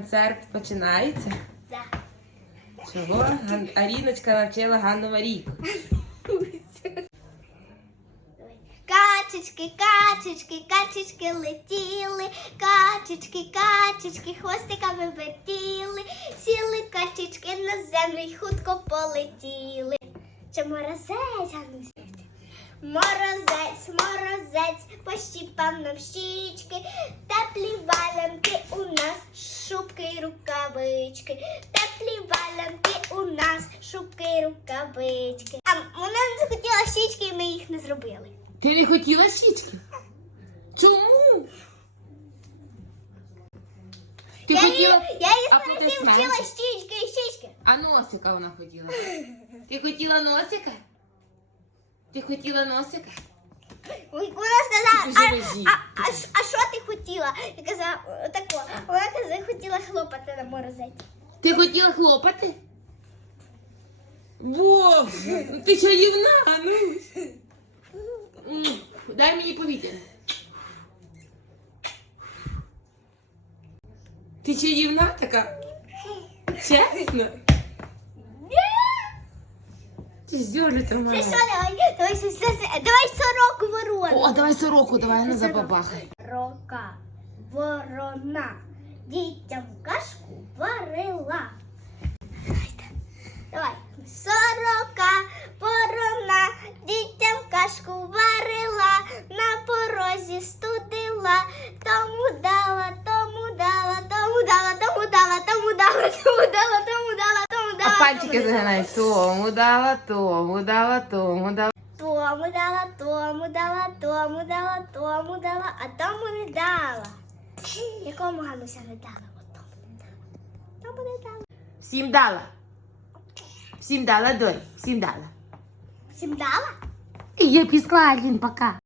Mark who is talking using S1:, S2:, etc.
S1: Концерт починається.
S2: Да.
S1: Чого? Ган... Аріночка навчила Ганну Марійку.
S2: Качечки, качечки, качечки летіли, качечки, качечки, хвостиками вертіли, сіли качечки на землю й хутко полетіли. Чи морозець, Гануся? Морозець, морозець, пощіпав нам щічки, теплі валянки рукавички, теплі валянки у нас, шубки й рукавички. А вона не захотіла щічки, і ми їх не зробили.
S1: Ти не хотіла щічки? Чому? Ти
S2: я,
S1: хотіла.
S2: її, я її
S1: А
S2: старості
S1: аплодисменти?
S2: вчила щічки і щічки.
S1: А носика вона хотіла. Ти хотіла носика? Ти хотіла носика?
S2: Ой, Вона сказала,
S1: Ти
S2: а,
S1: живежі.
S2: а, а, ш- а що ти хотіла? Я казала, отако. Вона казала, хотіла хлопати на морозець.
S1: Ти хотіла хлопати? Боже, ну ти чарівна. М, Дай мені повітря. Ти чарівна така? Чесно? Ти зюрлиця в
S2: Ти що, давай, давай, давай сороку ворону.
S1: О, давай сороку, давай, ну запабахай.
S2: Рока, ворона, дітям кашку варила. Давайте. Давай. Сорока, ворона, дітям кашку варила, на порозі студила, тому дала, тому дала, тому дала, тому дала, тому дала, тому дала, тому дала, тому дала.
S1: А пальчики загинай. Тому дала, тому дала, тому дала.
S2: Тому дала, тому дала, тому дала, тому дала, а тому не дала. Якому Гануся не дала? Тому не дала.
S1: Всім дала. Всім дала, донь, всім дала.
S2: Всім дала?
S1: І я післа, Алін, пока.